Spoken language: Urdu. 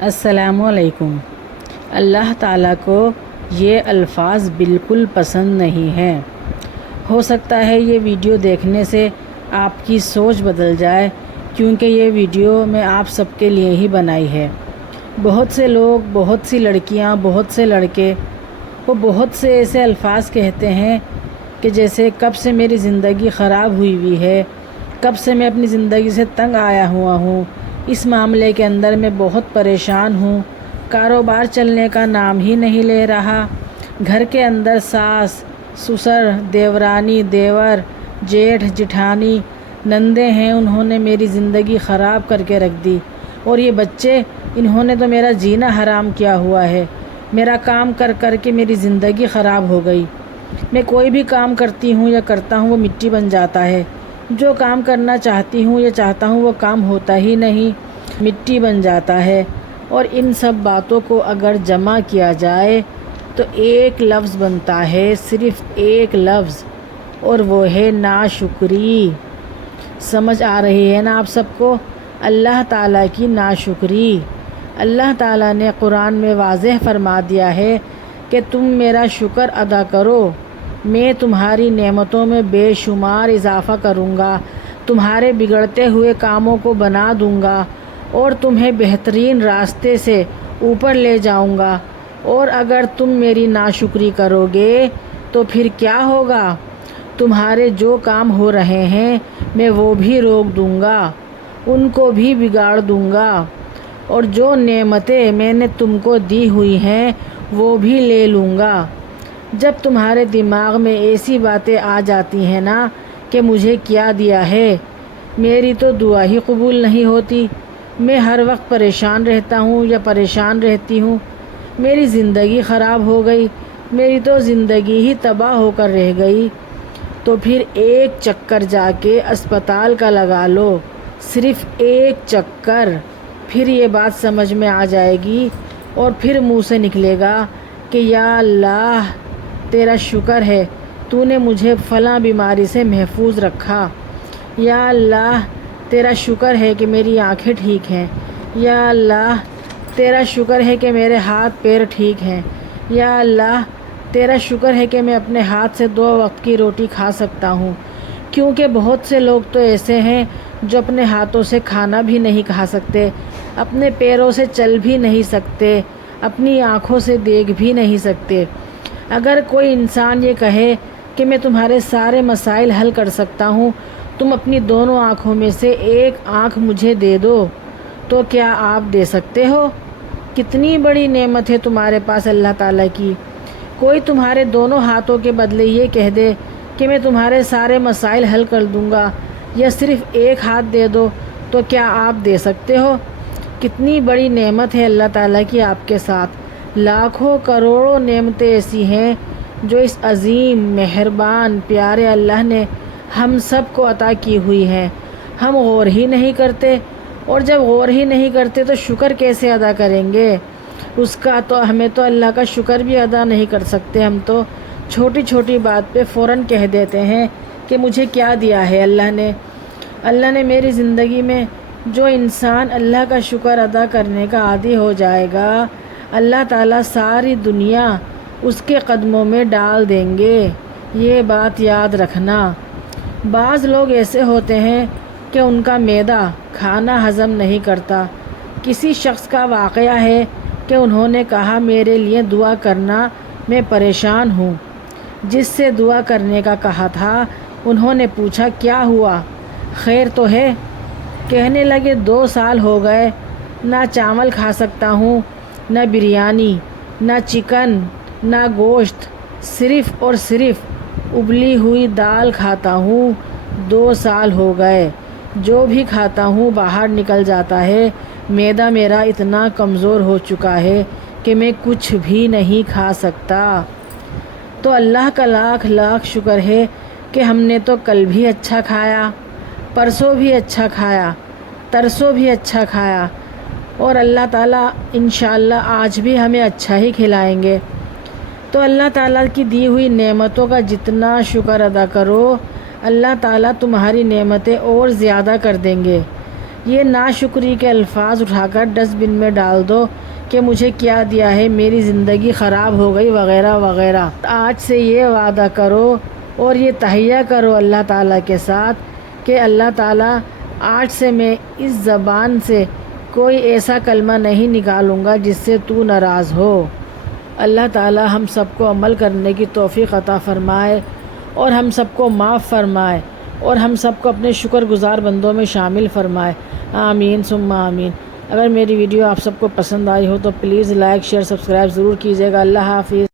السلام علیکم۔ اللہ تعالیٰ کو یہ الفاظ بالکل پسند نہیں ہیں۔ ہو سکتا ہے یہ ویڈیو دیکھنے سے آپ کی سوچ بدل جائے، کیونکہ یہ ویڈیو میں آپ سب کے لیے ہی بنائی ہے۔ بہت سے لوگ، بہت سی لڑکیاں، بہت سے لڑکے وہ بہت سے ایسے الفاظ کہتے ہیں کہ جیسے کب سے میری زندگی خراب ہوئی ہے، کب سے میں اپنی زندگی سے تنگ آیا ہوا ہوں، اس معاملے کے اندر میں بہت پریشان ہوں، کاروبار چلنے کا نام ہی نہیں لے رہا، گھر کے اندر ساس، سسر، دیورانی، دیور، جیٹھ، جٹھانی، نندے ہیں، انہوں نے میری زندگی خراب کر کے رکھ دی، اور یہ بچے، انہوں نے تو میرا جینا حرام کیا ہوا ہے، میرا کام کر کر کے میری زندگی خراب ہو گئی، میں کوئی بھی کام کرتی ہوں یا کرتا ہوں وہ مٹی بن جاتا ہے، جو کام کرنا چاہتی ہوں یا چاہتا ہوں وہ کام ہوتا ہی نہیں، مٹی بن جاتا ہے۔ اور ان سب باتوں کو اگر جمع کیا جائے تو ایک لفظ بنتا ہے، صرف ایک لفظ، اور وہ ہے ناشکری۔ سمجھ آ رہی ہے نا آپ سب کو؟ اللہ تعالیٰ کی ناشکری۔ اللہ تعالیٰ نے قرآن میں واضح فرما دیا ہے کہ تم میرا شکر ادا کرو، میں تمہاری نعمتوں میں بے شمار اضافہ کروں گا، تمہارے بگڑتے ہوئے کاموں کو بنا دوں گا اور تمہیں بہترین راستے سے اوپر لے جاؤں گا، اور اگر تم میری ناشکری کرو گے تو پھر کیا ہوگا؟ تمہارے جو کام ہو رہے ہیں میں وہ بھی روک دوں گا، ان کو بھی بگاڑ دوں گا، اور جو نعمتیں میں نے تم کو دی ہوئی ہیں وہ بھی لے لوں گا۔ جب تمہارے دماغ میں ایسی باتیں آ جاتی ہیں نا کہ مجھے کیا دیا ہے، میری تو دعا ہی قبول نہیں ہوتی، میں ہر وقت پریشان رہتا ہوں یا پریشان رہتی ہوں، میری زندگی خراب ہو گئی، میری تو زندگی ہی تباہ ہو کر رہ گئی، تو پھر ایک چکر جا کے اسپتال کا لگا لو، صرف ایک چکر، پھر یہ بات سمجھ میں آ جائے گی، اور پھر منہ سے نکلے گا کہ یا اللہ تیرا شکر ہے، تو نے مجھے فلاں بیماری سے محفوظ رکھا، یا اللہ تیرا شکر ہے کہ میری آنکھیں ٹھیک ہیں، یا اللہ تیرا شکر ہے کہ میرے ہاتھ پیر ٹھیک ہیں، یا اللہ تیرا شکر ہے کہ میں اپنے ہاتھ سے 2 وقت کی روٹی کھا سکتا ہوں، کیونکہ بہت سے لوگ تو ایسے ہیں جو اپنے ہاتھوں سے کھانا بھی نہیں کھا سکتے، اپنے پیروں سے چل بھی نہیں سکتے، اپنی آنکھوں سے دیکھ بھی نہیں سکتے۔ اگر کوئی انسان یہ کہے کہ میں تمہارے سارے مسائل حل کر سکتا ہوں، تم اپنی دونوں آنکھوں میں سے ایک آنکھ مجھے دے دو، تو کیا آپ دے سکتے ہو؟ کتنی بڑی نعمت ہے تمہارے پاس اللہ تعالیٰ کی۔ کوئی تمہارے دونوں ہاتھوں کے بدلے یہ کہہ دے کہ میں تمہارے سارے مسائل حل کر دوں گا، یا صرف ایک ہاتھ دے دو، تو کیا آپ دے سکتے ہو؟ کتنی بڑی نعمت ہے اللہ تعالیٰ کی آپ کے ساتھ۔ لاکھوں کروڑوں نعمتیں ایسی ہیں جو اس عظیم، مہربان، پیارے اللہ نے ہم سب کو عطا کی ہوئی ہیں، ہم غور ہی نہیں کرتے، اور جب غور ہی نہیں کرتے تو شکر کیسے ادا کریں گے اس کا؟ تو ہمیں تو اللہ کا شکر بھی ادا نہیں کر سکتے، ہم تو چھوٹی چھوٹی بات پہ فوراً کہہ دیتے ہیں کہ مجھے کیا دیا ہے اللہ نے۔ اللہ نے میری زندگی میں، جو انسان اللہ کا شکر ادا کرنے کا عادی ہو جائے گا، اللہ تعالیٰ ساری دنیا اس کے قدموں میں ڈال دیں گے، یہ بات یاد رکھنا۔ بعض لوگ ایسے ہوتے ہیں کہ ان کا معدہ کھانا ہضم نہیں کرتا۔ کسی شخص کا واقعہ ہے کہ انہوں نے کہا میرے لیے دعا کرنا، میں پریشان ہوں۔ جس سے دعا کرنے کا کہا تھا انہوں نے پوچھا کیا ہوا، خیر تو ہے؟ کہنے لگے 2 سال ہو گئے، نہ چاول کھا سکتا ہوں، نہ بریانی، نہ چکن، نہ گوشت، صرف اور صرف ابلی ہوئی دال کھاتا ہوں، 2 سال ہو گئے، جو بھی کھاتا ہوں باہر نکل جاتا ہے، معدہ میرا اتنا کمزور ہو چکا ہے کہ میں کچھ بھی نہیں کھا سکتا۔ تو اللہ کا لاکھ لاکھ شکر ہے کہ ہم نے تو کل بھی اچھا کھایا، پرسوں بھی اچھا کھایا، ترسوں بھی اچھا کھایا، اور اللہ تعالیٰ انشاءاللہ آج بھی ہمیں اچھا ہی کھلائیں گے۔ تو اللہ تعالیٰ کی دی ہوئی نعمتوں کا جتنا شکر ادا کرو، اللہ تعالیٰ تمہاری نعمتیں اور زیادہ کر دیں گے۔ یہ ناشکری کے الفاظ اٹھا کر ڈسٹ بن میں ڈال دو کہ مجھے کیا دیا ہے، میری زندگی خراب ہو گئی وغیرہ وغیرہ۔ آج سے یہ وعدہ کرو اور یہ تہیہ کرو اللہ تعالیٰ کے ساتھ کہ اللہ تعالیٰ آج سے میں اس زبان سے کوئی ایسا کلمہ نہیں نکالوں گا جس سے تو ناراض ہو۔ اللہ تعالیٰ ہم سب کو عمل کرنے کی توفیق عطا فرمائے اور ہم سب کو معاف فرمائے اور ہم سب کو اپنے شکر گزار بندوں میں شامل فرمائے، آمین ثم آمین۔ اگر میری ویڈیو آپ سب کو پسند آئی ہو تو پلیز لائک شیئر سبسکرائب ضرور کیجیے گا۔ اللہ حافظ۔